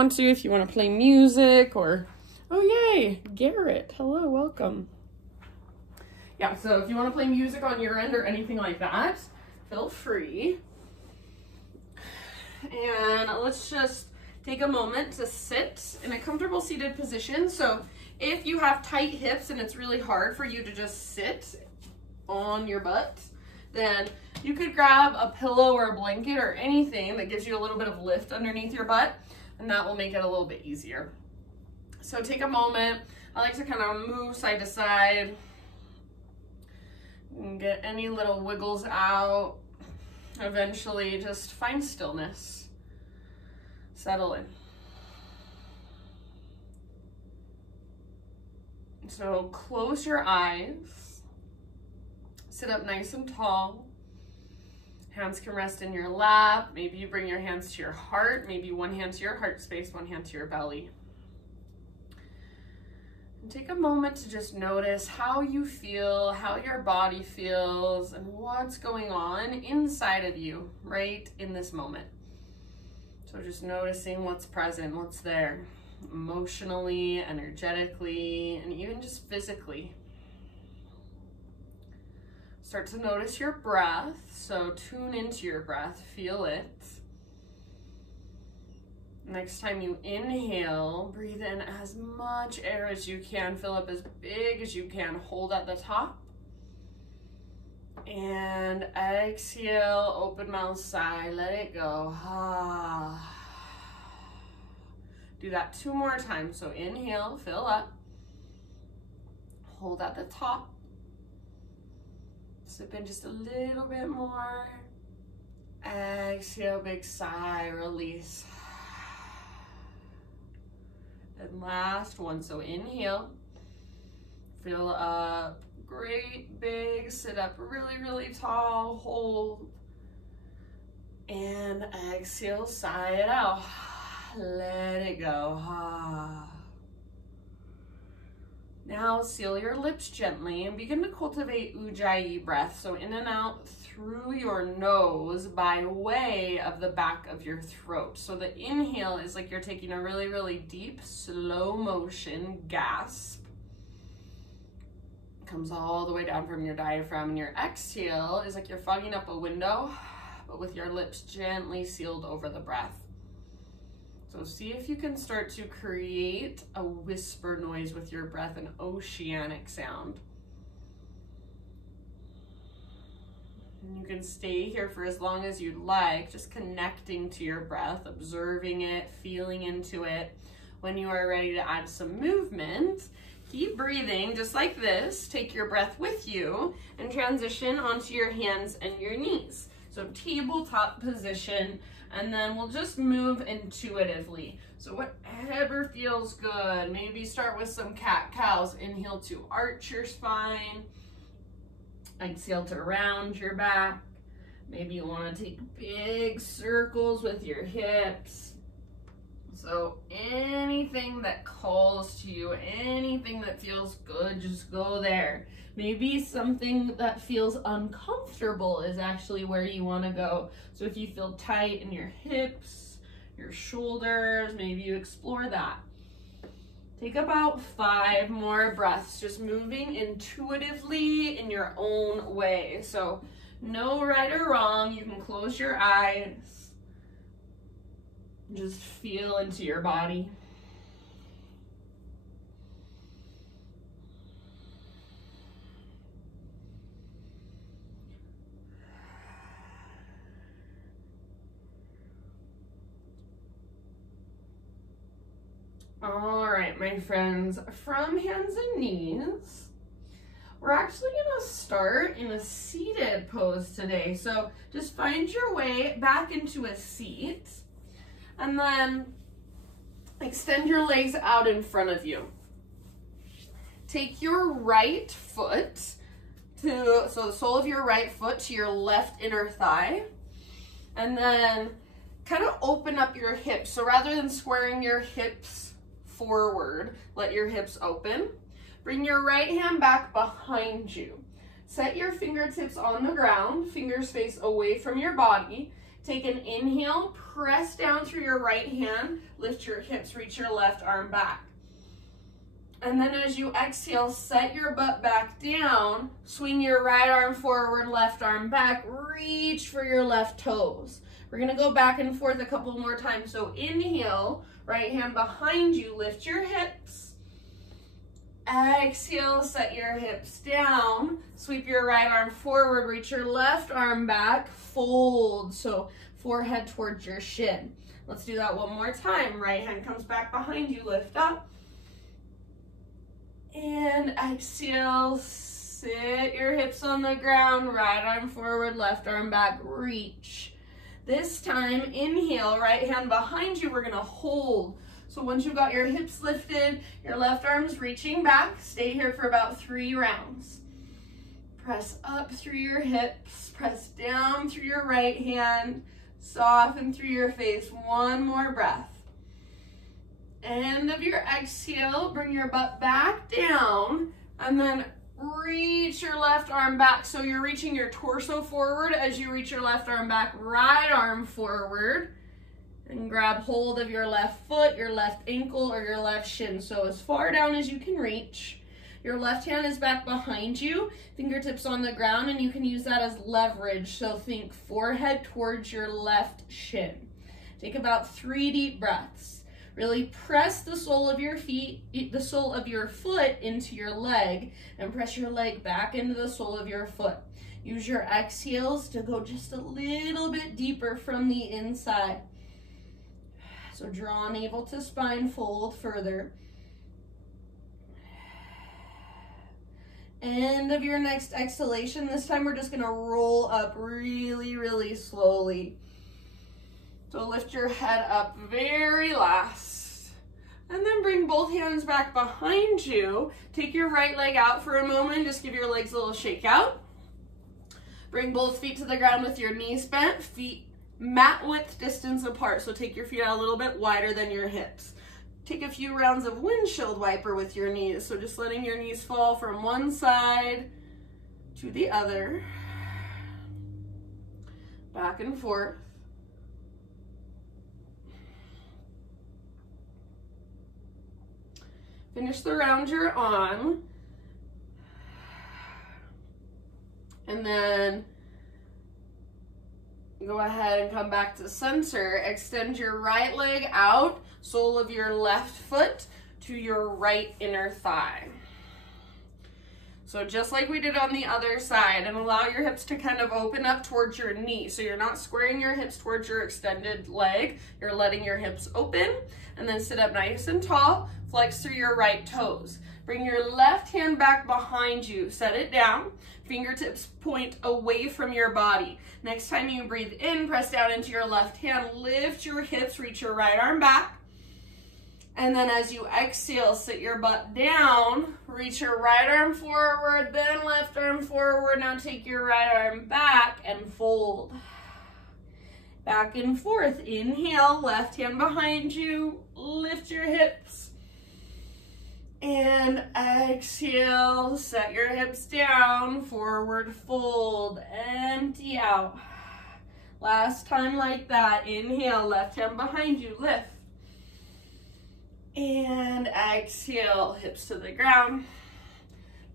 want to, if you want to play music or, oh yay, Garrett, hello, welcome. Yeah, so if you want to play music on your end or anything like that, feel free. And let's just take a moment to sit in a comfortable seated position. So if you have tight hips and it's really hard for you to just sit on your butt, then you could grab a pillow or a blanket or anything that gives you a little bit of lift underneath your butt, and that will make it a little bit easier. So take a moment. I like to kind of move side to side and get any little wiggles out. Eventually just find stillness. Settle in. So close your eyes. Sit up nice and tall. Hands can rest in your lap. Maybe you bring your hands to your heart. Maybe one hand to your heart space, one hand to your belly. And take a moment to just notice how you feel, how your body feels, and what's going on inside of you right in this moment. So just noticing what's present, what's there, emotionally, energetically, and even just physically. Start to notice your breath, so tune into your breath, feel it. Next time you inhale, breathe in as much air as you can, fill up as big as you can, hold at the top. And exhale, open mouth, sigh, let it go. Do that 2 more times, so inhale, fill up, hold at the top. Sip in just a little bit more. Exhale, big sigh, release. And last one, so inhale, fill up, great, big, sit up really, really tall, hold. And exhale, sigh it out. Let it go. Now seal your lips gently and begin to cultivate Ujjayi breath. So in and out through your nose by way of the back of your throat. So the inhale is like you're taking a really, really deep, slow motion gasp. Comes all the way down from your diaphragm. And your exhale is like you're fogging up a window, but with your lips gently sealed over the breath. So see if you can start to create a whisper noise with your breath, an oceanic sound. And you can stay here for as long as you'd like, just connecting to your breath, observing it, feeling into it. When you are ready to add some movement, keep breathing just like this. Take your breath with you and transition onto your hands and your knees. So tabletop position. And then we'll just move intuitively. So whatever feels good. Maybe start with some cat-cows. Inhale to arch your spine. Exhale to round your back. Maybe you want to take big circles with your hips. So anything that calls to you, anything that feels good, just go there. Maybe something that feels uncomfortable is actually where you want to go. So if you feel tight in your hips, your shoulders, maybe you explore that. Take about 5 more breaths, just moving intuitively in your own way. So no right or wrong. You can close your eyes. Just feel into your body. All right, my friends, from hands and knees, we're actually gonna start in a seated pose today. So just find your way back into a seat and then extend your legs out in front of you. Take your right foot so the sole of your right foot to your left inner thigh, and then kind of open up your hips. So rather than squaring your hips forward, let your hips open. Bring your right hand back behind you. Set your fingertips on the ground, fingers face away from your body, Take an inhale, press down through your right hand, lift your hips, reach your left arm back. And then as you exhale, set your butt back down, swing your right arm forward, left arm back, reach for your left toes. We're gonna go back and forth a couple more times. So inhale, right hand behind you, lift your hips. Exhale, set your hips down, sweep your right arm forward, reach your left arm back, fold. So forehead towards your shin. Let's do that one more time. Right hand comes back behind you, lift up. And exhale, sit your hips on the ground, right arm forward, left arm back, reach. This time, inhale, right hand behind you, we're gonna hold. So once you've got your hips lifted, your left arm's reaching back, stay here for about 3 rounds. Press up through your hips, press down through your right hand, soften through your face, one more breath. End of your exhale, bring your butt back down, and then reach your left arm back. So you're reaching your torso forward as you reach your left arm back, right arm forward, and grab hold of your left foot, your left ankle, or your left shin. So as far down as you can reach. Your left hand is back behind you, fingertips on the ground, and you can use that as leverage. So think forehead towards your left shin. Take about 3 deep breaths. Really press the sole of your foot into your leg, and press your leg back into the sole of your foot. Use your exhales to go just a little bit deeper from the inside. So draw navel to spine, fold further. End of your next exhalation. This time we're just gonna roll up really, really slowly. So lift your head up very last. And then bring both hands back behind you. Take your right leg out for a moment. Just give your legs a little shake out. Bring both feet to the ground with your knees bent, feet mat width distance apart. So take your feet out a little bit wider than your hips. Take a few rounds of windshield wiper with your knees. So just letting your knees fall from one side to the other. Back and forth. Finish the round you're on. And then go ahead and come back to center. Extend your right leg out, sole of your left foot to your right inner thigh. So just like we did on the other side, and allow your hips to kind of open up towards your knee. So you're not squaring your hips towards your extended leg, you're letting your hips open, and then sit up nice and tall, flex through your right toes. Bring your left hand back behind you, set it down, fingertips point away from your body. Next time you breathe in, press down into your left hand, lift your hips, reach your right arm back. And then as you exhale, sit your butt down, reach your right arm forward, then left arm forward. Now take your right arm back and fold. Back and forth. Inhale, left hand behind you, lift your hips. And exhale, set your hips down, forward fold, empty out. Last time like that. Inhale, left hand behind you, lift. And exhale, hips to the ground.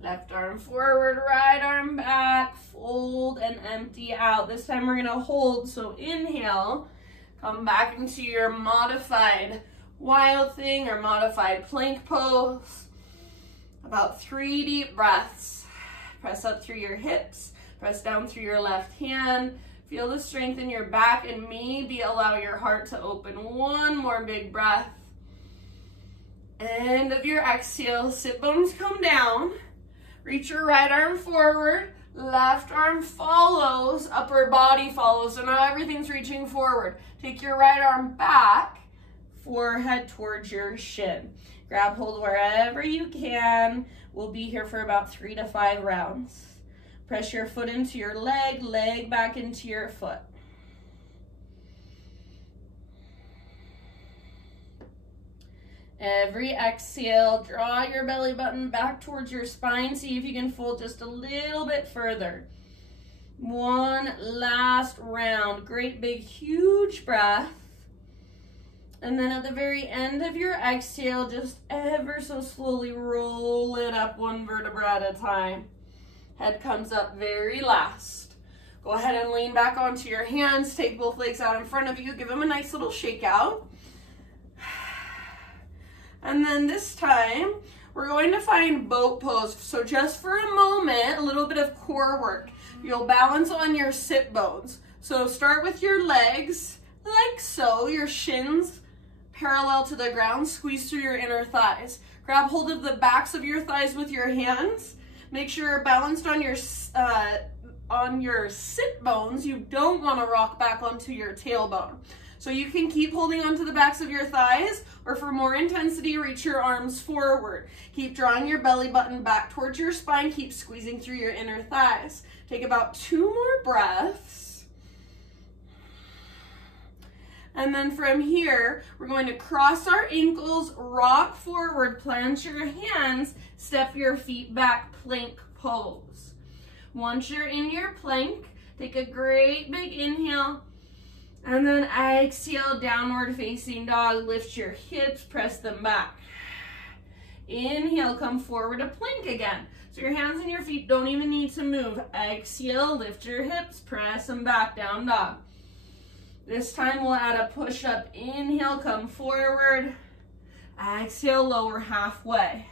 Left arm forward, right arm back, fold and empty out. This time we're gonna hold, so inhale, come back into your modified wild thing or modified plank pose. About 3 deep breaths. Press up through your hips, press down through your left hand. Feel the strength in your back and maybe allow your heart to open. One more big breath. End of your exhale, sit bones come down. Reach your right arm forward, left arm follows, upper body follows. So now everything's reaching forward. Take your right arm back, forehead towards your shin. Grab hold wherever you can. We'll be here for about 3 to 5 rounds. Press your foot into your leg, leg back into your foot. Every exhale, draw your belly button back towards your spine. See if you can fold just a little bit further. One last round. Great big huge breath. And then at the very end of your exhale, just ever so slowly roll it up one vertebra at a time. Head comes up very last. Go ahead and lean back onto your hands. Take both legs out in front of you. Give them a nice little shake out. And then this time, we're going to find boat pose. So just for a moment, a little bit of core work. You'll balance on your sit bones. So start with your legs, like so, your shins parallel to the ground. Squeeze through your inner thighs. Grab hold of the backs of your thighs with your hands. Make sure you're balanced on your sit bones. You don't want to rock back onto your tailbone. So you can keep holding onto the backs of your thighs, or for more intensity, reach your arms forward. Keep drawing your belly button back towards your spine. Keep squeezing through your inner thighs. Take about 2 more breaths. And then from here, we're going to cross our ankles, rock forward, plant your hands, step your feet back, plank pose. Once you're in your plank, take a great big inhale, and then exhale, downward facing dog. Lift your hips, press them back. Inhale, come forward to plank again. So your hands and your feet don't even need to move. Exhale, lift your hips, press them back, down dog. This time we'll add a push-up. Inhale, come forward. Exhale, lower halfway.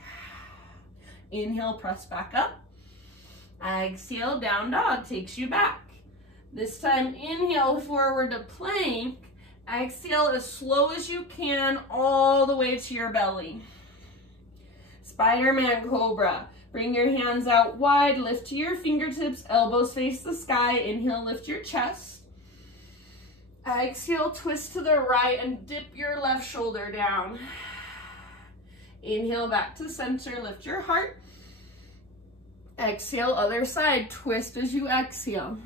Inhale, press back up. Exhale, down dog, takes you back. This time, inhale forward to plank. Exhale as slow as you can, all the way to your belly. Spiderman Cobra. Bring your hands out wide, lift to your fingertips, elbows face the sky. Inhale, lift your chest. Exhale, twist to the right and dip your left shoulder down. Inhale, back to center, lift your heart. Exhale, other side, twist as you exhale.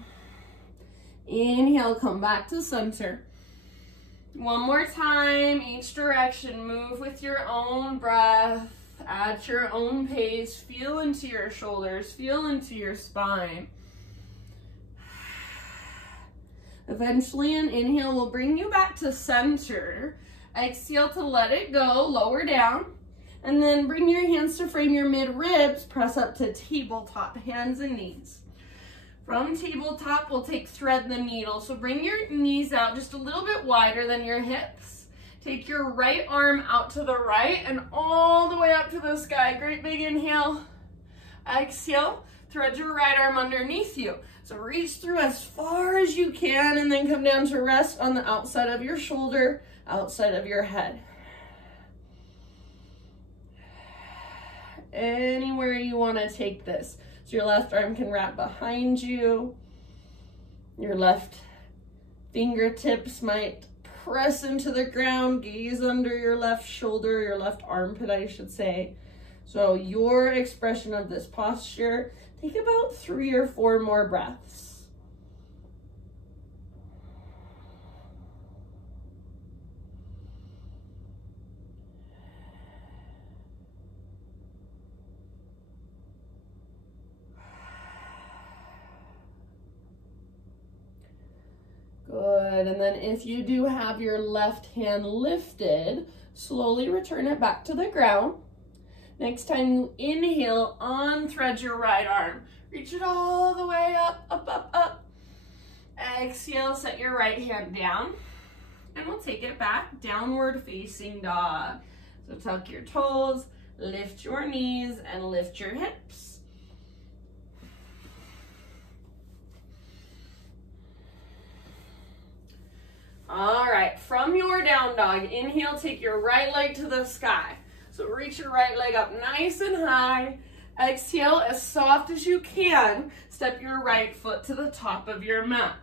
Inhale, come back to center. One more time, each direction, move with your own breath, at your own pace, feel into your shoulders, feel into your spine. Eventually, an inhale will bring you back to center. Exhale to let it go, lower down. And then bring your hands to frame your mid-ribs, press up to tabletop, hands and knees. From tabletop, we'll thread the needle. So bring your knees out just a little bit wider than your hips. Take your right arm out to the right and all the way up to the sky. Great big inhale. Exhale, thread your right arm underneath you. So reach through as far as you can and then come down to rest on the outside of your shoulder, outside of your head. Anywhere you want to take this. So your left arm can wrap behind you. Your left fingertips might press into the ground, gaze under your left shoulder, your left armpit, I should say. So your expression of this posture, take about 3 or 4 more breaths. Good, and then if you do have your left hand lifted, slowly return it back to the ground. Next time you inhale, unthread your right arm. Reach it all the way up, up, up, up. Exhale, set your right hand down. And we'll take it back, downward facing dog. So tuck your toes, lift your knees, and lift your hips. All right, from your down dog, inhale, take your right leg to the sky. So reach your right leg up nice and high. Exhale, as soft as you can, step your right foot to the top of your mat.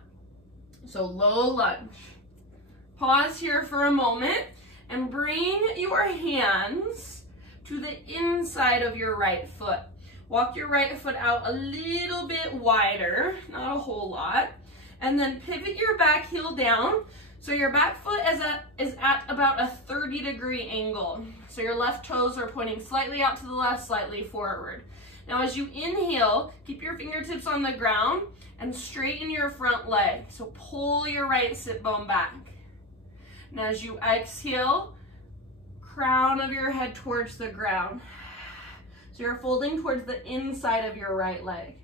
So low lunge. Pause here for a moment and bring your hands to the inside of your right foot. Walk your right foot out a little bit wider, not a whole lot, and then pivot your back heel down. So your back foot is at about a 30-degree angle. So your left toes are pointing slightly out to the left, slightly forward. Now as you inhale, keep your fingertips on the ground and straighten your front leg. So pull your right sit bone back. And as you exhale, crown of your head towards the ground. So you're folding towards the inside of your right leg.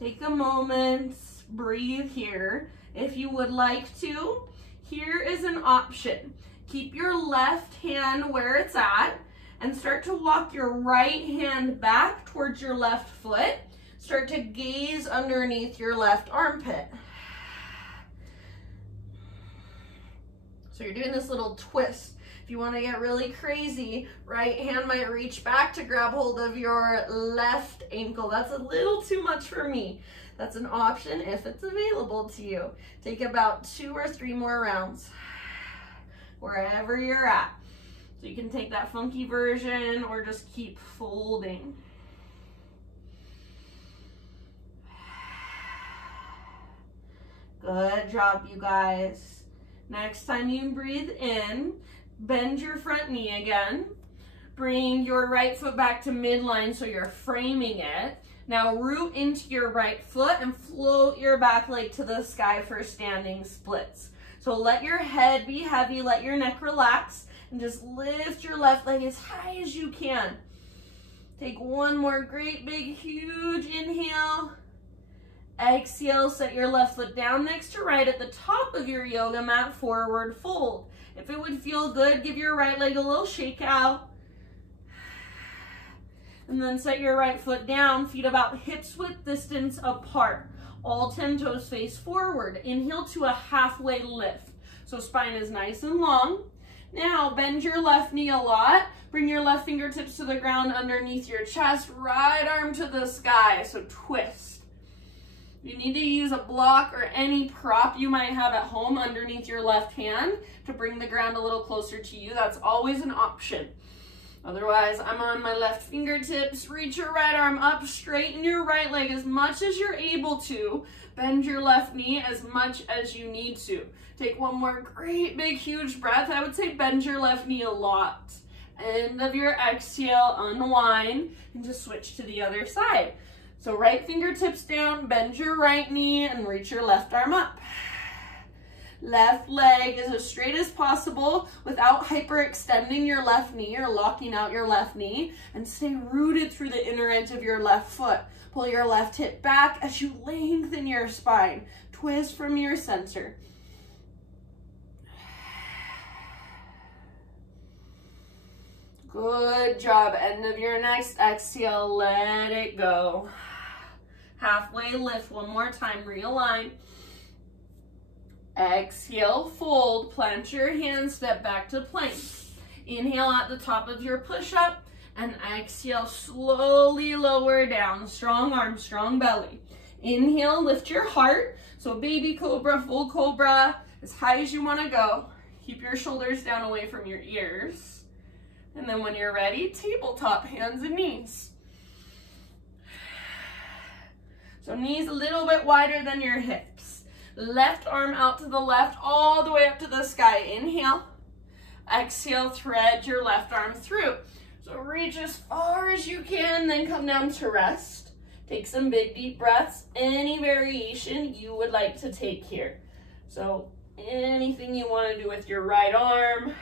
Take a moment, breathe here. If you would like to, here is an option. Keep your left hand where it's at and start to walk your right hand back towards your left foot. Start to gaze underneath your left armpit. So you're doing this little twist. If you want to get really crazy, right hand might reach back to grab hold of your left ankle. That's a little too much for me. That's an option if it's available to you. Take about 2 or 3 more rounds, wherever you're at. So you can take that funky version or just keep folding. Good job, you guys. Next time you breathe in, bend your front knee again. Bring your right foot back to midline so you're framing it. Now root into your right foot and float your back leg to the sky for standing splits. So let your head be heavy, let your neck relax, and just lift your left leg as high as you can. Take one more great big huge inhale. Exhale, set your left foot down next to right at the top of your yoga mat, forward fold. If it would feel good, give your right leg a little shake out. And then set your right foot down, feet about hips width distance apart. All 10 toes face forward. Inhale to a halfway lift. So spine is nice and long. Now bend your left knee a lot. Bring your left fingertips to the ground underneath your chest. Right arm to the sky. So twist. You need to use a block or any prop you might have at home underneath your left hand to bring the ground a little closer to you. That's always an option. Otherwise, I'm on my left fingertips. Reach your right arm up, straighten your right leg as much as you're able to. Bend your left knee as much as you need to. Take one more great big huge breath. I would say bend your left knee a lot. End of your exhale, unwind, and just switch to the other side. So right fingertips down, bend your right knee, and reach your left arm up. Left leg is as straight as possible without hyperextending your left knee or locking out your left knee, and stay rooted through the inner edge of your left foot. Pull your left hip back as you lengthen your spine. Twist from your center. Good job. End of your next exhale, let it go. Halfway lift, one more time, realign. Exhale, fold, plant your hands, step back to plank. Inhale at the top of your push-up, and exhale, slowly lower down. Strong arms, strong belly. Inhale, lift your heart. So baby cobra, full cobra, as high as you want to go. Keep your shoulders down away from your ears. And then when you're ready, tabletop, hands and knees. So knees a little bit wider than your hips. Left arm out to the left, all the way up to the sky. Inhale. Exhale, thread your left arm through. So reach as far as you can, then come down to rest. Take some big deep breaths. Any variation you would like to take here. So anything you want to do with your right arm,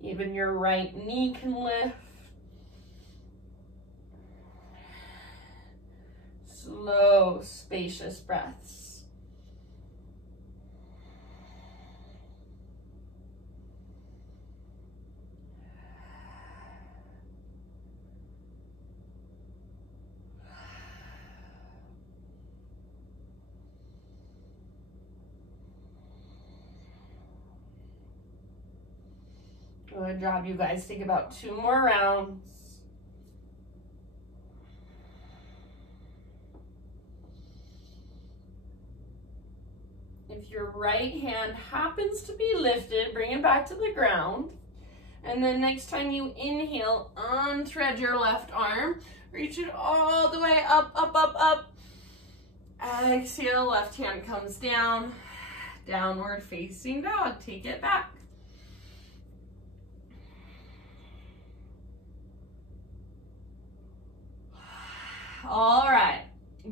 even your right knee can lift. Slow, spacious breaths. Good job, you guys. Take about 2 more rounds. If your right hand happens to be lifted, bring it back to the ground. And then next time you inhale, unthread your left arm. Reach it all the way up, up, up, up. Exhale, left hand comes down. Downward facing dog. Take it back. All right.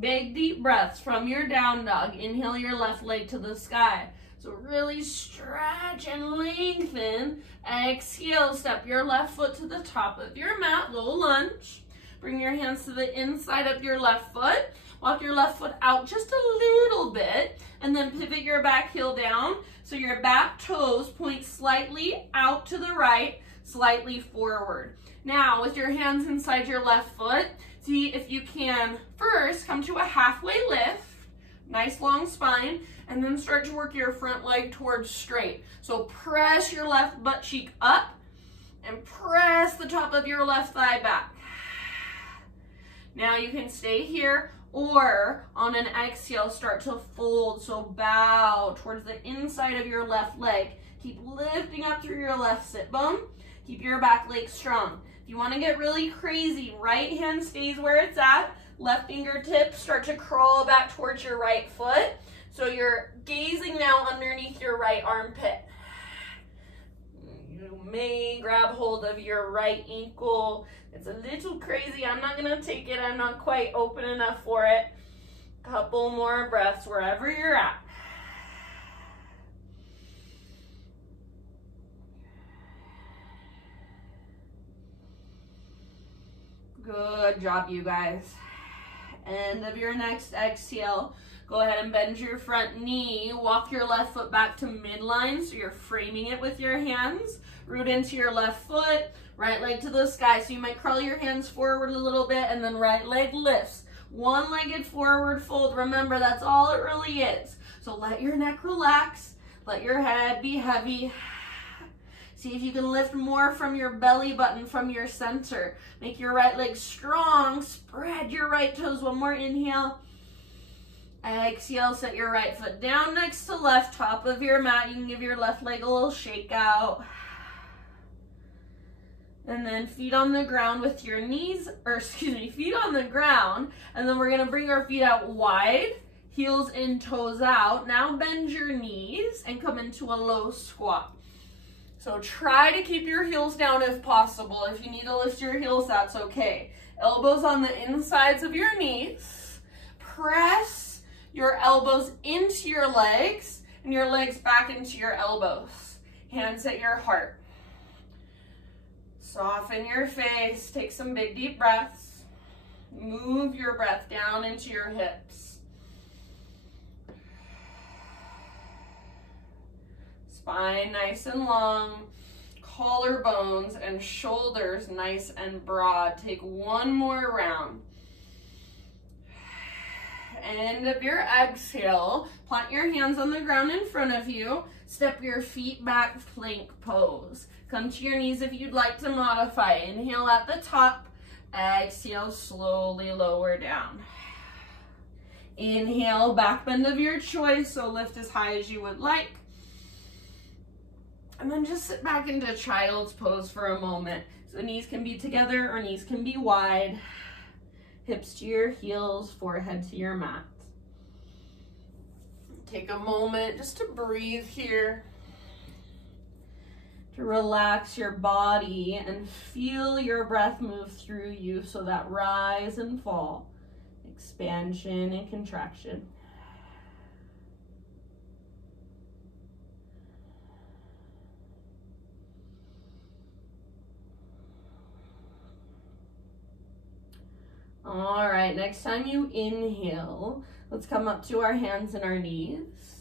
Big deep breaths from your down dog. Inhale your left leg to the sky. So really stretch and lengthen. Exhale, step your left foot to the top of your mat, low lunge. Bring your hands to the inside of your left foot. Walk your left foot out just a little bit, and then pivot your back heel down so your back toes point slightly out to the right, slightly forward. Now, with your hands inside your left foot, see if you can first come to a halfway lift, nice long spine, and then start to work your front leg towards straight. So press your left butt cheek up and press the top of your left thigh back. Now you can stay here, or on an exhale, start to fold. So bow towards the inside of your left leg. Keep lifting up through your left sit bone. Keep your back leg strong. If you want to get really crazy, right hand stays where it's at. Left fingertips start to crawl back towards your right foot. So you're gazing now underneath your right armpit. You may grab hold of your right ankle. It's a little crazy. I'm not going to take it. I'm not quite open enough for it. Couple more breaths wherever you're at. Good job, you guys. End of your next exhale. Go ahead and bend your front knee. Walk your left foot back to midline, so you're framing it with your hands. Root into your left foot. Right leg to the sky. So you might crawl your hands forward a little bit, and then right leg lifts. One-legged forward fold. Remember, that's all it really is. So let your neck relax. Let your head be heavy. See if you can lift more from your belly button, from your center. Make your right leg strong. Spread your right toes. One more inhale. Exhale, set your right foot down next to left, top of your mat. You can give your left leg a little shake out. And then feet on the ground with your knees, feet on the ground. And then we're gonna bring our feet out wide, heels in, toes out. Now bend your knees and come into a low squat. So try to keep your heels down if possible. If you need to lift your heels, that's okay. Elbows on the insides of your knees. Press your elbows into your legs and your legs back into your elbows. Hands at your heart. Soften your face. Take some big deep breaths. Move your breath down into your hips. Spine nice and long, collarbones and shoulders nice and broad. Take one more round. End of your exhale. Plant your hands on the ground in front of you. Step your feet back, plank pose. Come to your knees if you'd like to modify. Inhale at the top. Exhale, slowly lower down. Inhale, back bend of your choice, so lift as high as you would like. And then just sit back into child's pose for a moment. So knees can be together or knees can be wide. Hips to your heels, forehead to your mat. Take a moment just to breathe here. To relax your body and feel your breath move through you. So that rise and fall, expansion and contraction. All right, next time you inhale, let's come up to our hands and our knees.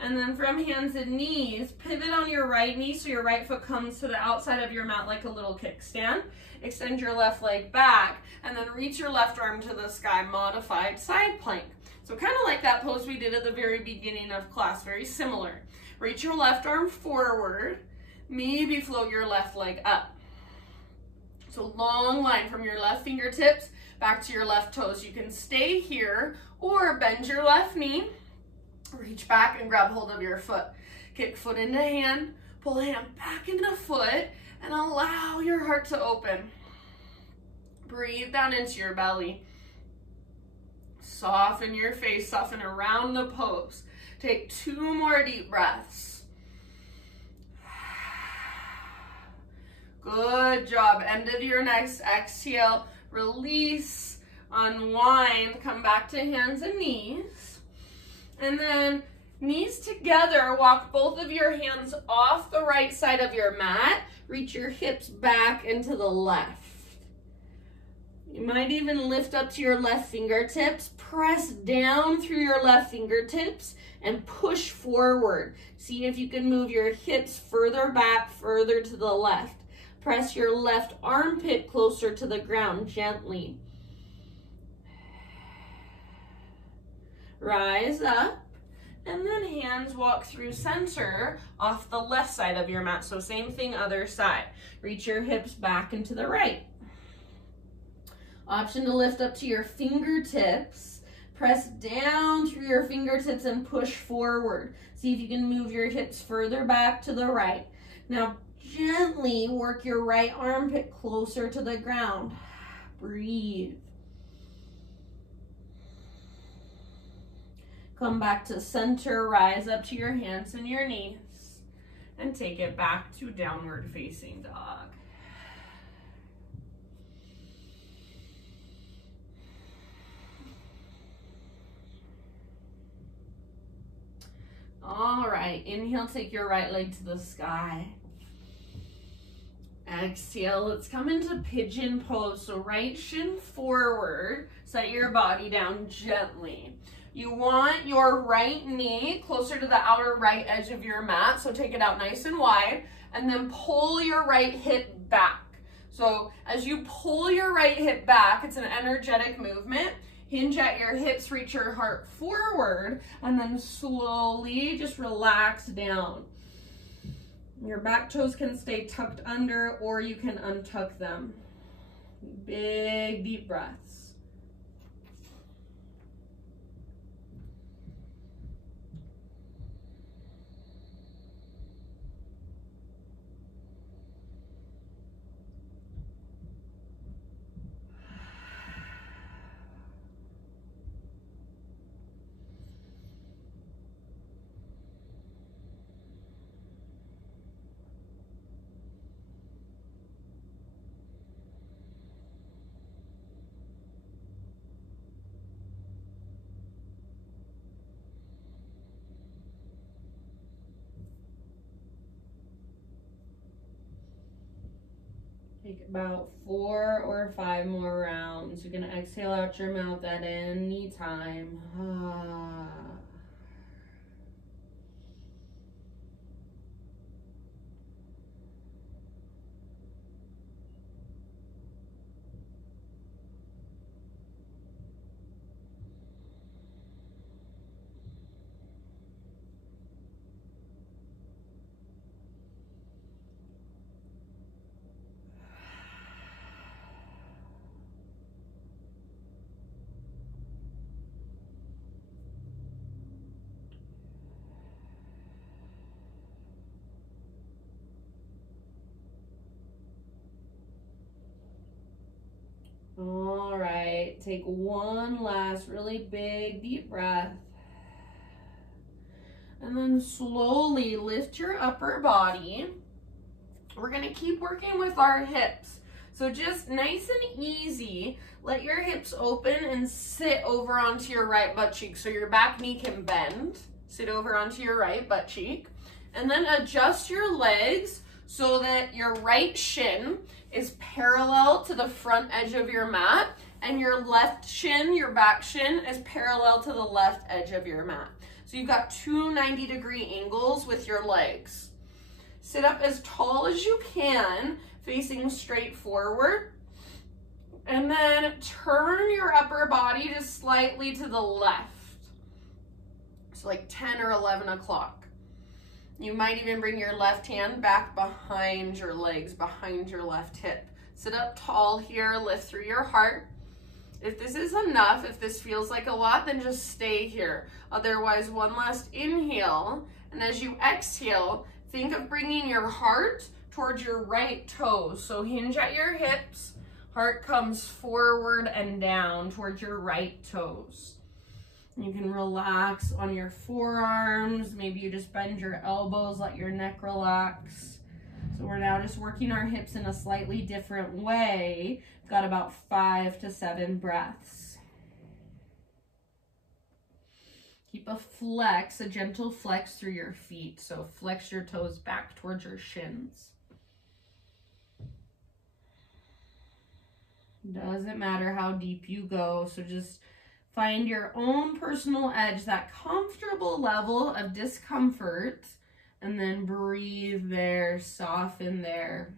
And then from hands and knees, pivot on your right knee so your right foot comes to the outside of your mat like a little kickstand. Extend your left leg back and then reach your left arm to the sky, modified side plank. So kind of like that pose we did at the very beginning of class, very similar. Reach your left arm forward, maybe float your left leg up. So long line from your left fingertips back to your left toes. You can stay here or bend your left knee, reach back and grab hold of your foot. Kick foot into hand, pull hand back into foot, and allow your heart to open. Breathe down into your belly. Soften your face, soften around the pose. Take 2 more deep breaths. Good job. End of your next exhale. Release Unwind, come back to hands and knees. And then knees together, walk both of your hands off the right side of your mat. Reach your hips back into the left. You might even lift up to your left fingertips. Press down through your left fingertips and push forward. See if you can move your hips further back, further to the left. Press your left armpit closer to the ground gently. Rise up. And then hands walk through center off the left side of your mat. So same thing, other side. Reach your hips back into the right. Option to lift up to your fingertips. Press down through your fingertips and push forward. See if you can move your hips further back to the right. Now gently work your right armpit closer to the ground. Breathe. Come back to center, rise up to your hands and your knees, and take it back to downward facing dog. All right, inhale, take your right leg to the sky. Exhale, let's come into Pigeon Pose. So right shin forward, set your body down gently. You want your right knee closer to the outer right edge of your mat, so take it out nice and wide, and then pull your right hip back. So as you pull your right hip back, it's an energetic movement. Hinge at your hips, reach your heart forward, and then slowly just relax down. Your back toes can stay tucked under, or you can untuck them. Big, deep breaths. Take about 4 or 5 more rounds. You're gonna exhale out your mouth at any time. All right, take one last really big deep breath. And then slowly lift your upper body. We're gonna keep working with our hips. So just nice and easy, let your hips open and sit over onto your right butt cheek so your back knee can bend. Sit over onto your right butt cheek. And then adjust your legs so that your right shin is parallel to the front edge of your mat, and your left shin, your back shin, is parallel to the left edge of your mat. So you've got 2 90-degree angles with your legs. Sit up as tall as you can, facing straight forward, and then turn your upper body just slightly to the left. So like 10 or 11 o'clock. You might even bring your left hand back behind your legs, behind your left hip. Sit up tall here, lift through your heart. If this is enough, if this feels like a lot, then just stay here. Otherwise, one last inhale. And as you exhale, think of bringing your heart towards your right toes. So hinge at your hips, heart comes forward and down towards your right toes. You can relax on your forearms. Maybe you just bend your elbows, let your neck relax. So we're now just working our hips in a slightly different way. We've got about 5 to 7 breaths. Keep a flex, a gentle flex through your feet. So flex your toes back towards your shins. Doesn't matter how deep you go, so just find your own personal edge, that comfortable level of discomfort, and then breathe there, soften there.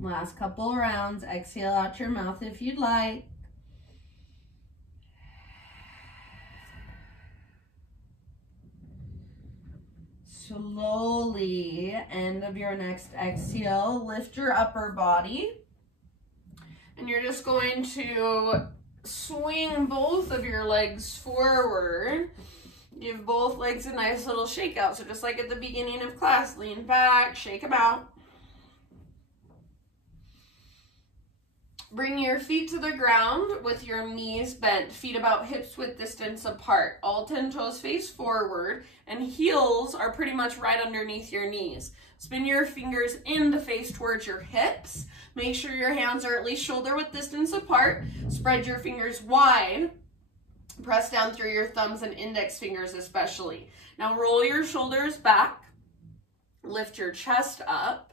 Last couple rounds. Exhale out your mouth if you'd like. Slowly, end of your next exhale, lift your upper body. And you're just going to swing both of your legs forward. Give both legs a nice little shake out. So just like at the beginning of class, lean back, shake them out. Bring your feet to the ground with your knees bent, feet about hips width distance apart. All 10 toes face forward, and heels are pretty much right underneath your knees. Spin your fingers in the face towards your hips. Make sure your hands are at least shoulder width distance apart. Spread your fingers wide. Press down through your thumbs and index fingers especially. Now roll your shoulders back. Lift your chest up.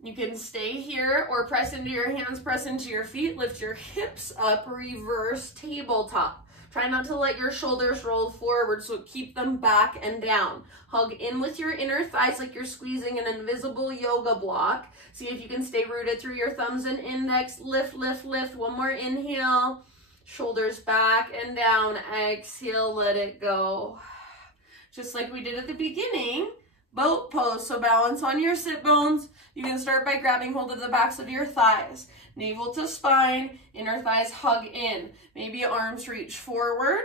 You can stay here or press into your hands, press into your feet, lift your hips up, reverse tabletop. Try not to let your shoulders roll forward, so keep them back and down. Hug in with your inner thighs like you're squeezing an invisible yoga block. See if you can stay rooted through your thumbs and index. Lift, lift, lift. One more inhale. Shoulders back and down. Exhale, let it go. Just like we did at the beginning. Boat pose, so balance on your sit bones. You can start by grabbing hold of the backs of your thighs. Navel to spine, inner thighs hug in. Maybe arms reach forward.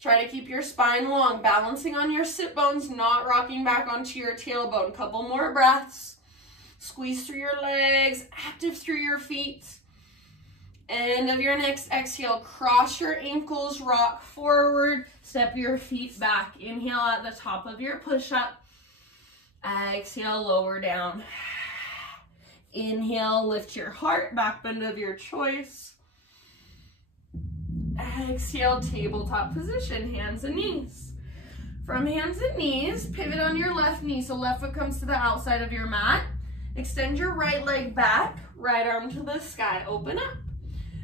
Try to keep your spine long, balancing on your sit bones, not rocking back onto your tailbone. Couple more breaths. Squeeze through your legs, active through your feet. End of your next exhale, cross your ankles, rock forward, step your feet back. Inhale at the top of your push-up. Exhale, lower down. Inhale, lift your heart, back bend of your choice. Exhale, tabletop position, hands and knees. From hands and knees, pivot on your left knee, so left foot comes to the outside of your mat. Extend your right leg back, right arm to the sky, open up.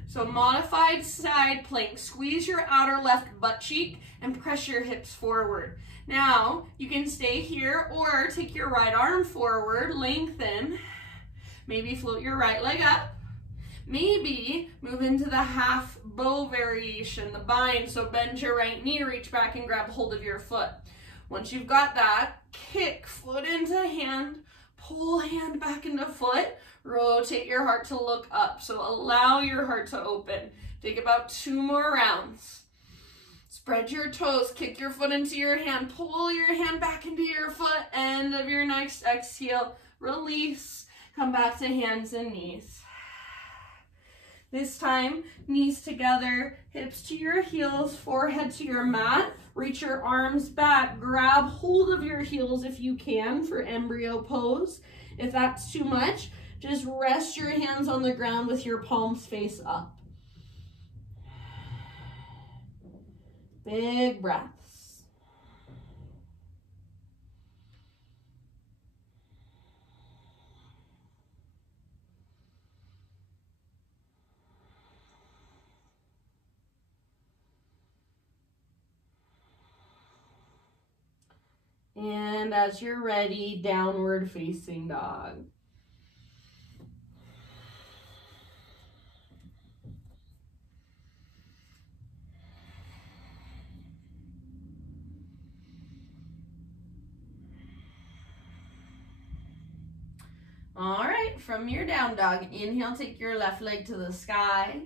So modified side plank, squeeze your outer left butt cheek and press your hips forward. Now, you can stay here or take your right arm forward, lengthen, maybe float your right leg up, maybe move into the half bow variation, the bind, so bend your right knee, reach back and grab hold of your foot. Once you've got that, kick foot into hand, pull hand back into foot, rotate your heart to look up, so allow your heart to open. Take about 2 more rounds. Spread your toes, kick your foot into your hand, pull your hand back into your foot, end of your next exhale, release, come back to hands and knees. This time, knees together, hips to your heels, forehead to your mat, reach your arms back, grab hold of your heels if you can for embryo pose. If that's too much, just rest your hands on the ground with your palms face up. Big breaths. And as you're ready, downward facing dog. All right, from your down dog, inhale, take your left leg to the sky.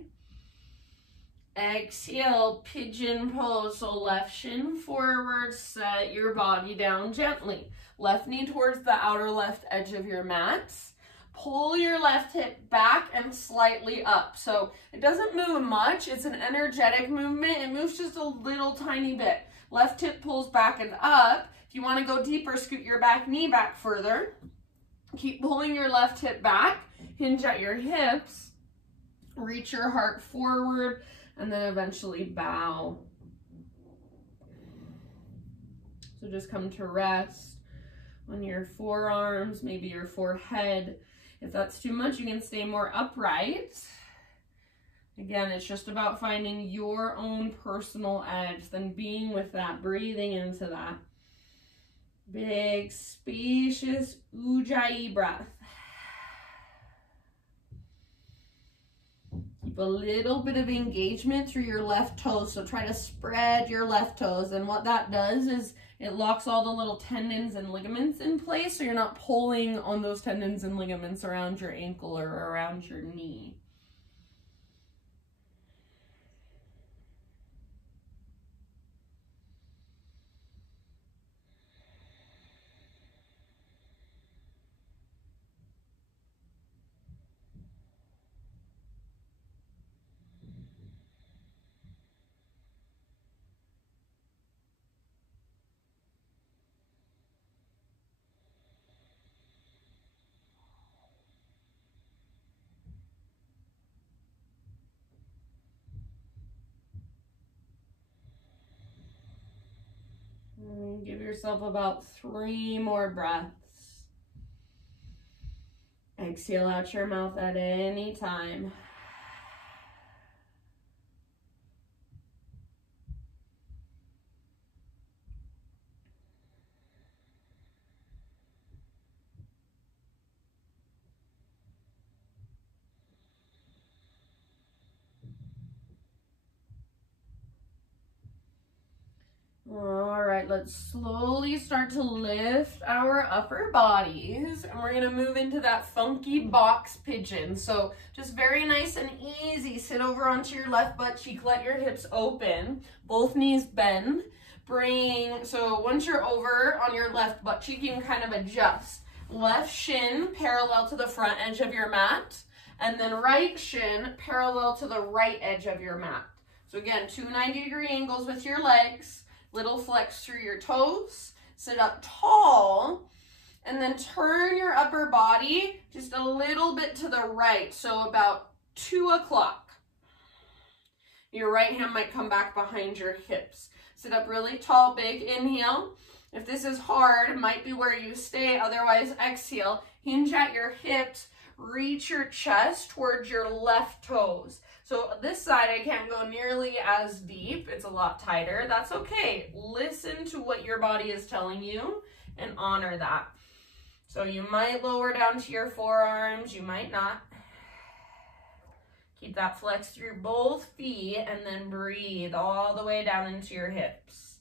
Exhale, pigeon pose, so left shin forward, set your body down gently. Left knee towards the outer left edge of your mat. Pull your left hip back and slightly up. So it doesn't move much, it's an energetic movement. It moves just a little tiny bit. Left hip pulls back and up. If you want to go deeper, scoot your back knee back further. Keep pulling your left hip back, hinge at your hips, reach your heart forward, and then eventually bow. So just come to rest on your forearms, maybe your forehead. If that's too much, you can stay more upright. Again, it's just about finding your own personal edge, then being with that, breathing into that. Big, spacious Ujjayi breath. Keep a little bit of engagement through your left toes, so try to spread your left toes, and what that does is it locks all the little tendons and ligaments in place, so you're not pulling on those tendons and ligaments around your ankle or around your knee. Give yourself about 3 more breaths. Exhale out your mouth at any time. All right, let's slowly start to lift our upper bodies, and we're gonna move into that funky box pigeon. So just very nice and easy. Sit over onto your left butt cheek, let your hips open, both knees bend. So once you're over on your left butt cheek, you can kind of adjust. Left shin parallel to the front edge of your mat, and then right shin parallel to the right edge of your mat. So again, 2 90-degree angles with your legs. Little flex through your toes, sit up tall, and then turn your upper body just a little bit to the right, so about 2 o'clock. Your right hand might come back behind your hips. Sit up really tall, big inhale. If this is hard, it might be where you stay, otherwise exhale. Hinge at your hips, reach your chest towards your left toes. So this side, I can't go nearly as deep. It's a lot tighter. That's okay. Listen to what your body is telling you and honor that. So you might lower down to your forearms. You might not. Keep that flex through both feet and then breathe all the way down into your hips.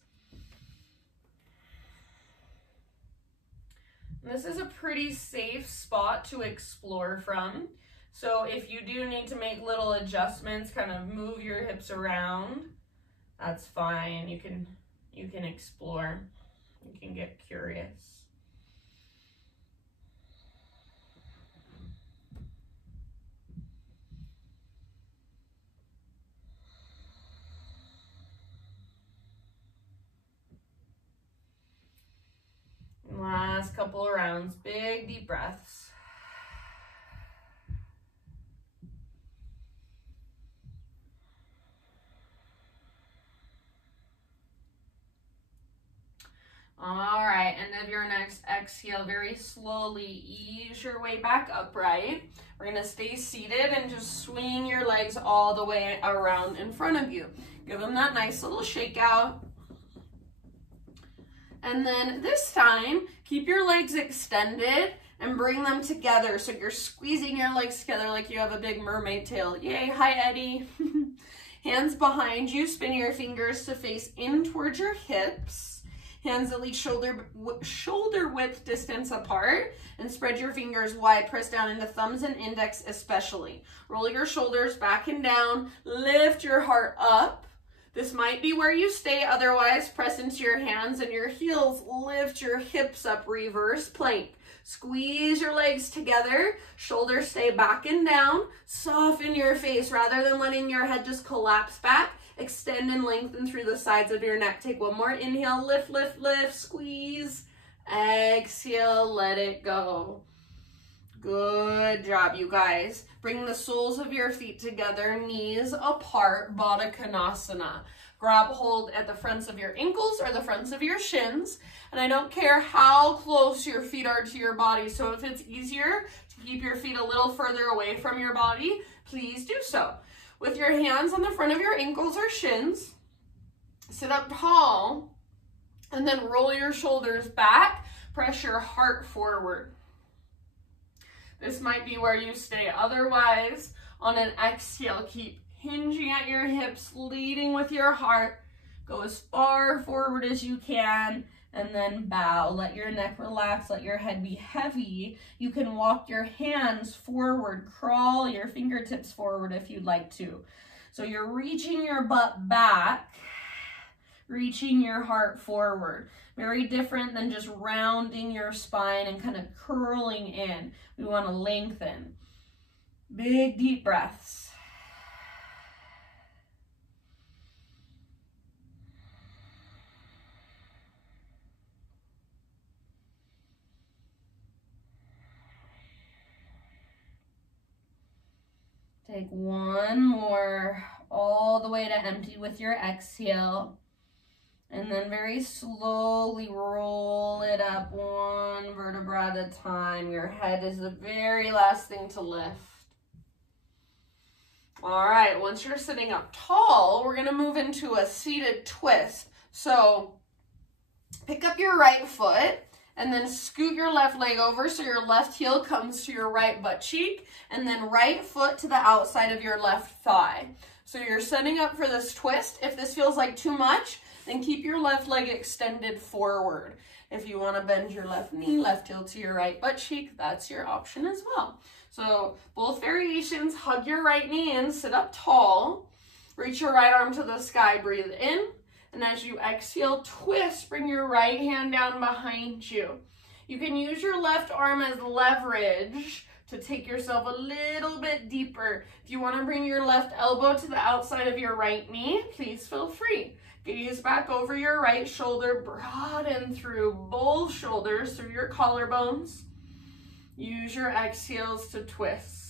This is a pretty safe spot to explore from. So if you do need to make little adjustments, kind of move your hips around, that's fine. You can explore. You can get curious. Last couple of rounds, big deep breaths. All right, end of your next exhale, very slowly ease your way back upright. We're gonna stay seated and just swing your legs all the way around in front of you. Give them that nice little shake out. And then this time, keep your legs extended and bring them together. So you're squeezing your legs together like you have a big mermaid tail. Yay, hi Eddie. Hands behind you, spin your fingers to face in towards your hips. Hands at least shoulder width distance apart, and spread your fingers wide. Press down into thumbs and index especially. Roll your shoulders back and down. Lift your heart up. This might be where you stay, otherwise press into your hands and your heels. Lift your hips up, reverse plank. Squeeze your legs together, shoulders stay back and down. Soften your face rather than letting your head just collapse back. Extend and lengthen through the sides of your neck. Take one more inhale, lift, lift, lift, squeeze. Exhale, let it go. Good job, you guys. Bring the soles of your feet together, knees apart, Baddha Konasana. Grab hold at the fronts of your ankles or the fronts of your shins. And I don't care how close your feet are to your body. So if it's easier to keep your feet a little further away from your body, please do so. With your hands on the front of your ankles or shins, sit up tall, and then roll your shoulders back. Press your heart forward. This might be where you stay. Otherwise, on an exhale, keep hinging at your hips, leading with your heart. Go as far forward as you can, and then bow. Let your neck relax, let your head be heavy. You can walk your hands forward, crawl your fingertips forward if you'd like to. So you're reaching your butt back, reaching your heart forward. Very different than just rounding your spine and kind of curling in. We want to lengthen. Big deep breaths. Take one more, all the way to empty with your exhale. And then very slowly roll it up one vertebra at a time. Your head is the very last thing to lift. All right, once you're sitting up tall, we're gonna move into a seated twist. So pick up your right foot and then scoot your left leg over so your left heel comes to your right butt cheek, and then right foot to the outside of your left thigh. So you're setting up for this twist. If this feels like too much, then keep your left leg extended forward. If you want to bend your left knee, left heel to your right butt cheek, that's your option as well. So both variations, hug your right knee in, sit up tall, reach your right arm to the sky, breathe in, and as you exhale, twist, bring your right hand down behind you. You can use your left arm as leverage to take yourself a little bit deeper. If you want to bring your left elbow to the outside of your right knee, please feel free. Gaze back over your right shoulder, broaden through both shoulders, through your collarbones. Use your exhales to twist.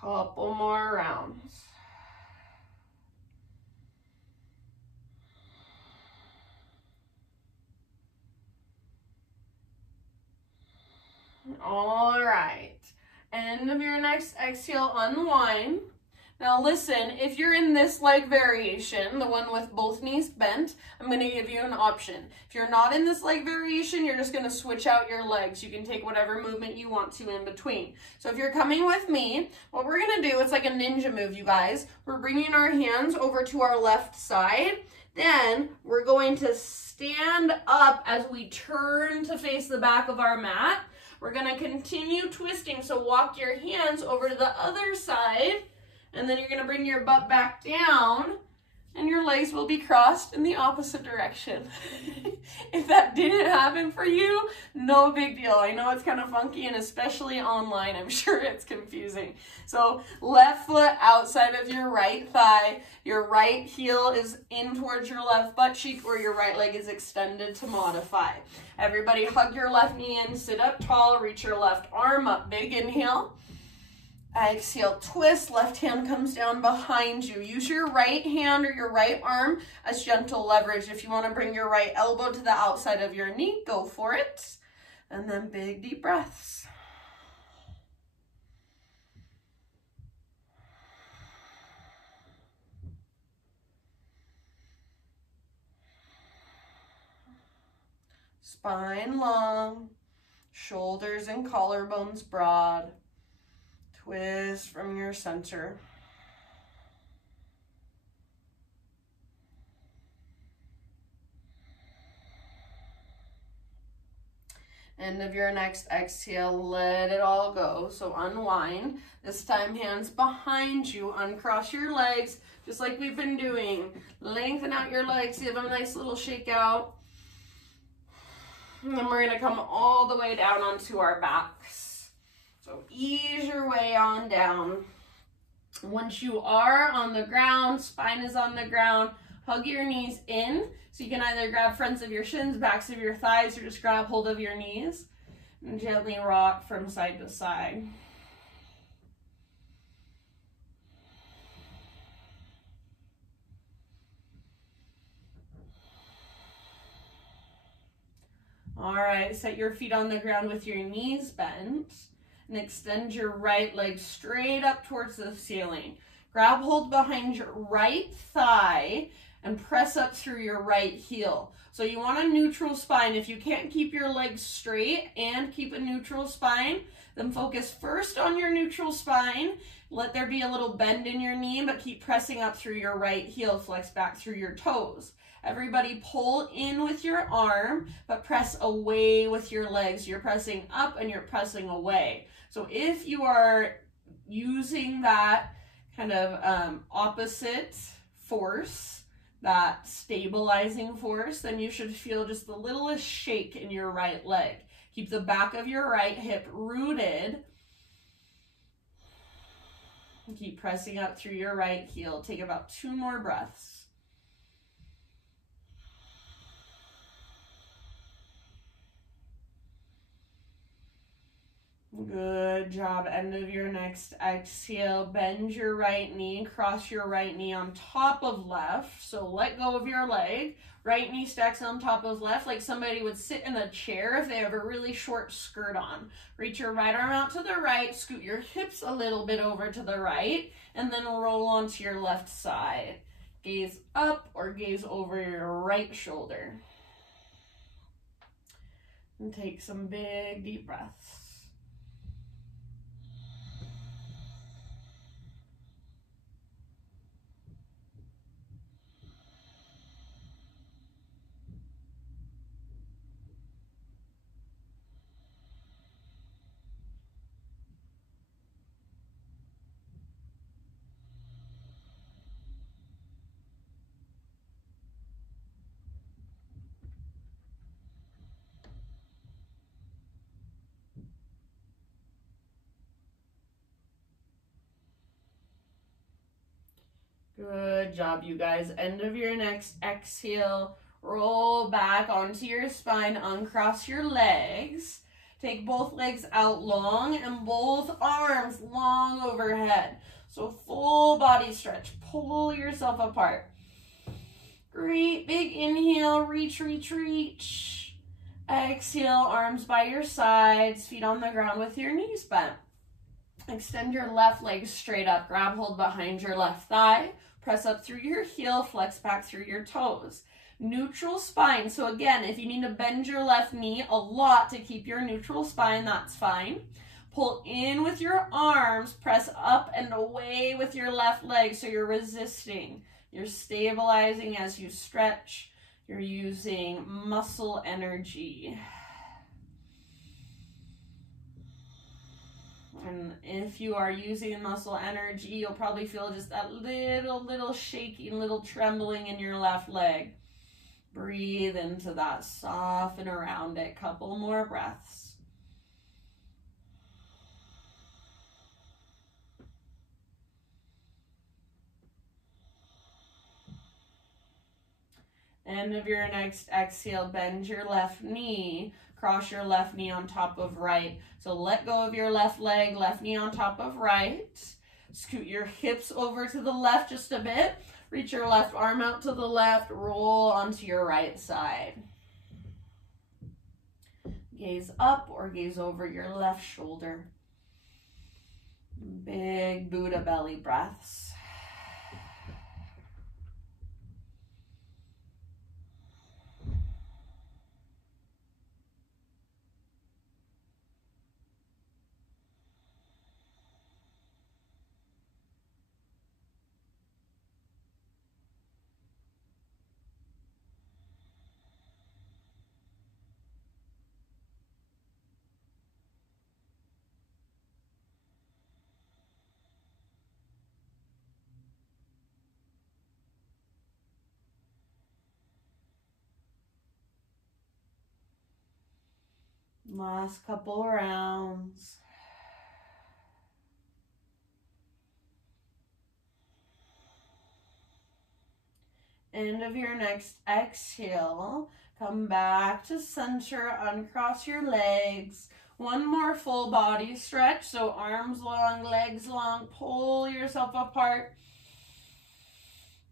Couple more rounds. All right. End of your next exhale, unwind. Now listen, if you're in this leg variation, the one with both knees bent, I'm going to give you an option. If you're not in this leg variation, you're just going to switch out your legs. You can take whatever movement you want to in between. So if you're coming with me, what we're going to do, it's like a ninja move, you guys. We're bringing our hands over to our left side. Then we're going to stand up as we turn to face the back of our mat. We're going to continue twisting, so walk your hands over to the other side, and then you're going to bring your butt back down, and your legs will be crossed in the opposite direction. If that didn't happen for you, no big deal. I know it's kind of funky, and especially online, I'm sure it's confusing. So left foot outside of your right thigh, your right heel is in towards your left butt cheek, or your right leg is extended to modify. Everybody hug your left knee in, sit up tall, reach your left arm up, big inhale. Exhale, twist, left hand comes down behind you. Use your right hand or your right arm as gentle leverage. If you want to bring your right elbow to the outside of your knee, go for it. And then big deep breaths. Spine long, shoulders and collarbones broad. Twist from your center. End of your next exhale, let it all go. So unwind. This time, hands behind you, uncross your legs, just like we've been doing. Lengthen out your legs, give them a nice little shake out. And then we're gonna come all the way down onto our backs. So ease your way on down. Once you are on the ground, spine is on the ground, hug your knees in. So you can either grab fronts of your shins, backs of your thighs, or just grab hold of your knees and gently rock from side to side. All right, set your feet on the ground with your knees bent and extend your right leg straight up towards the ceiling. Grab hold behind your right thigh and press up through your right heel. So you want a neutral spine. If you can't keep your legs straight and keep a neutral spine, then focus first on your neutral spine. Let there be a little bend in your knee, but keep pressing up through your right heel, flex back through your toes. Everybody pull in with your arm, but press away with your legs. You're pressing up and you're pressing away. So if you are using that kind of opposite force, that stabilizing force, then you should feel just the littlest shake in your right leg. Keep the back of your right hip rooted. Keep pressing up through your right heel. Take about 2 more breaths. Good job. End of your next exhale. Bend your right knee. Cross your right knee on top of left. So let go of your leg. Right knee stacks on top of left like somebody would sit in a chair if they have a really short skirt on. Reach your right arm out to the right. Scoot your hips a little bit over to the right. And then roll onto your left side. Gaze up or gaze over your right shoulder. And take some big deep breaths. Good job, you guys. End of your next exhale. Roll back onto your spine. Uncross your legs. Take both legs out long and both arms long overhead. So full body stretch. Pull yourself apart. Great. Big inhale. Reach, reach, reach. Exhale. Arms by your sides. Feet on the ground with your knees bent. Extend your left leg straight up. Grab hold behind your left thigh. Press up through your heel. Flex back through your toes. Neutral spine. So again, if you need to bend your left knee a lot to keep your neutral spine, that's fine. Pull in with your arms. Press up and away with your left leg so you're resisting. You're stabilizing as you stretch. You're using muscle energy. And if you are using muscle energy, you'll probably feel just that little shaking, little trembling in your left leg. Breathe into that, soften around it. Couple more breaths. End of your next exhale, bend your left knee. Cross your left knee on top of right. So let go of your left leg, left knee on top of right. Scoot your hips over to the left just a bit. Reach your left arm out to the left. Roll onto your right side. Gaze up or gaze over your left shoulder. Big Buddha belly breaths. Last couple rounds. End of your next exhale. Come back to center, uncross your legs. One more full body stretch, so arms long, legs long, pull yourself apart.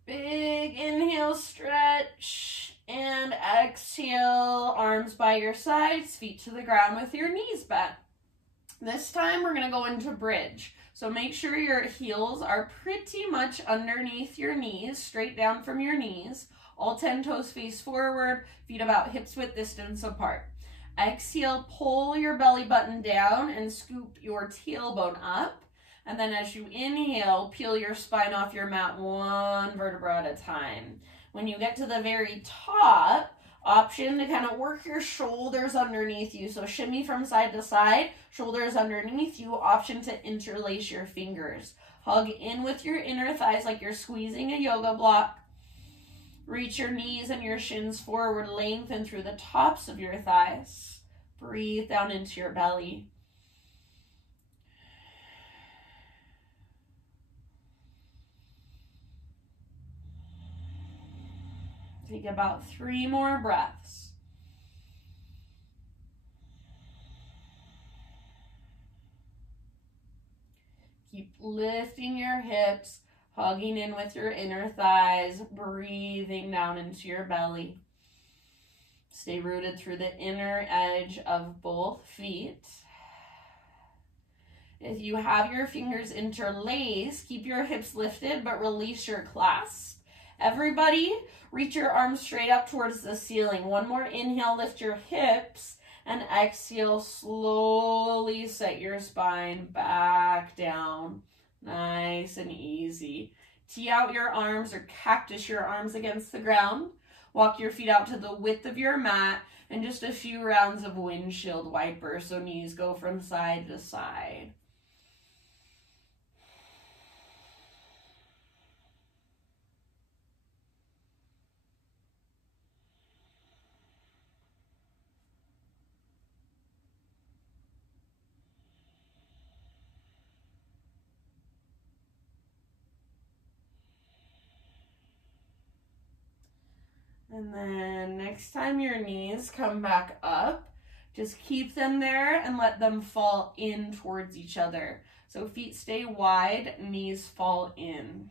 Big inhale, stretch, and exhale, arms by your sides, feet to the ground with your knees bent. This time we're gonna go into bridge. So make sure your heels are pretty much underneath your knees, straight down from your knees. All 10 toes face forward, feet about hips width distance apart. Exhale, pull your belly button down and scoop your tailbone up. And then as you inhale, peel your spine off your mat one vertebra at a time. When you get to the very top, option to kind of work your shoulders underneath you. So shimmy from side to side, shoulders underneath you, option to interlace your fingers. Hug in with your inner thighs like you're squeezing a yoga block. Reach your knees and your shins forward, lengthen through the tops of your thighs. Breathe down into your belly. Take about 3 more breaths. Keep lifting your hips, hugging in with your inner thighs, breathing down into your belly. Stay rooted through the inner edge of both feet. If you have your fingers interlaced, keep your hips lifted, but release your clasp. Everybody, reach your arms straight up towards the ceiling. One more inhale, lift your hips, and exhale, slowly set your spine back down. Nice and easy. Tee out your arms or cactus your arms against the ground. Walk your feet out to the width of your mat, and just a few rounds of windshield wiper, so knees go from side to side. And then next time your knees come back up, just keep them there and let them fall in towards each other. So feet stay wide, knees fall in.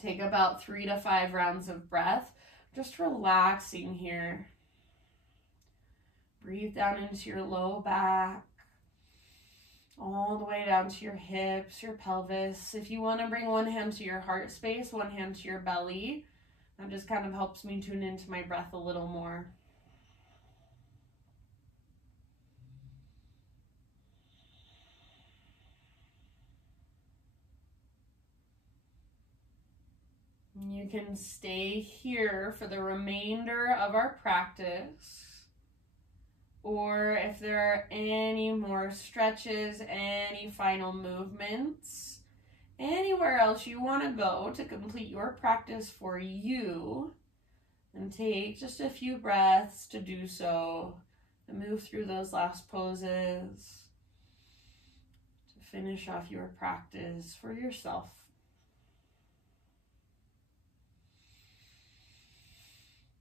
Take about 3 to 5 rounds of breath, just relaxing here. Breathe down into your low back, all the way down to your hips, your pelvis. If you want to bring one hand to your heart space, one hand to your belly, that just kind of helps me tune into my breath a little more. You can stay here for the remainder of our practice. Or if there are any more stretches, any final movements, anywhere else you want to go to complete your practice for you, and take just a few breaths to do so, to move through those last poses, to finish off your practice for yourself.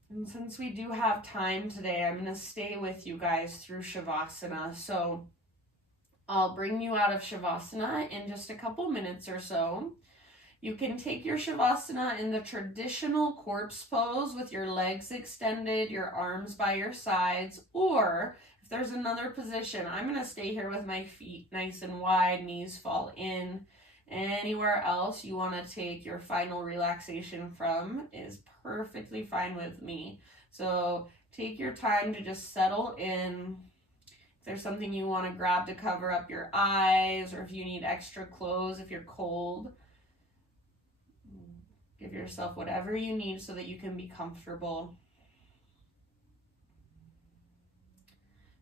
And since we do have time today, I'm going to stay with you guys through Shavasana. So I'll bring you out of Shavasana in just a couple minutes or so. You can take your Shavasana in the traditional corpse pose with your legs extended, your arms by your sides, or if there's another position, I'm going to stay here with my feet nice and wide, knees fall in. Anywhere else you want to take your final relaxation from is perfectly fine with me. So take your time to just settle in. If there's something you want to grab to cover up your eyes, or if you need extra clothes, if you're cold, give yourself whatever you need so that you can be comfortable.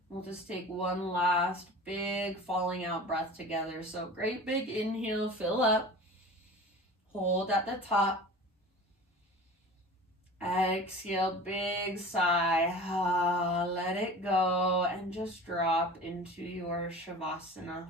We'll just take one last big falling out breath together. So great big inhale, fill up, hold at the top. Exhale, big sigh. Let it go and just drop into your Shavasana.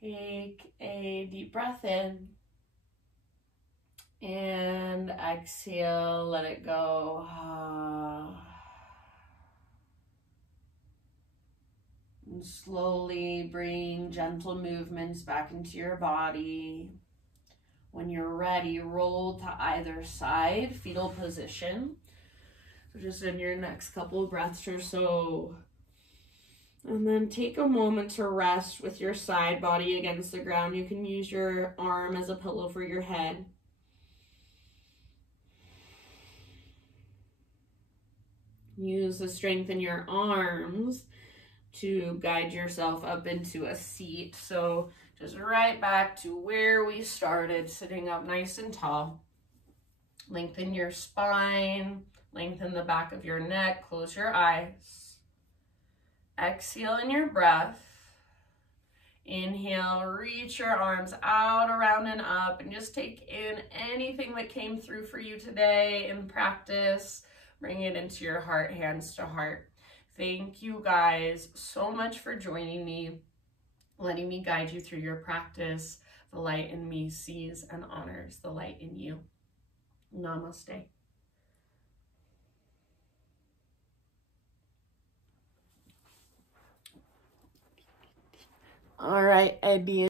Take a deep breath in and exhale, let it go. And slowly bring gentle movements back into your body. When you're ready, roll to either side, fetal position. So just in your next couple of breaths or so. And then take a moment to rest with your side body against the ground. You can use your arm as a pillow for your head. Use the strength in your arms to guide yourself up into a seat. So just right back to where we started, sitting up nice and tall. Lengthen your spine, lengthen the back of your neck, close your eyes. Exhale in your breath. Inhale, reach your arms out, around, and up, and just take in anything that came through for you today in practice. Bring it into your heart, hands to heart. Thank you guys so much for joining me, letting me guide you through your practice. The light in me sees and honors the light in you. Namaste. All right, Eddie.